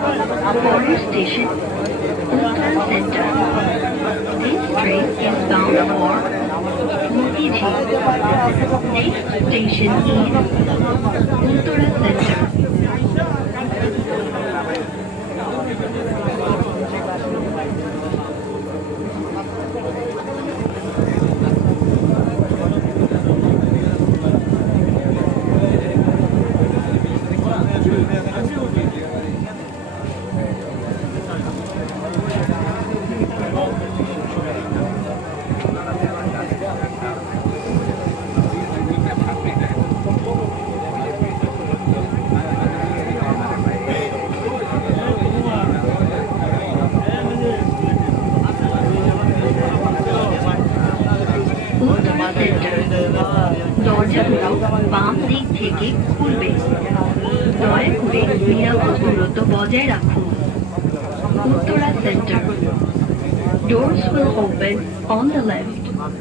Border station, Uttara Center. This train is bound for Motiji. Next station is Uttara Center. Uttara সেন্টার দরজাগুলো বাম দিক থেকে খুলবে দয়া করে নিরাপদ দূরত্ব বজায় রাখুন Uttara centre Doors will open on the left.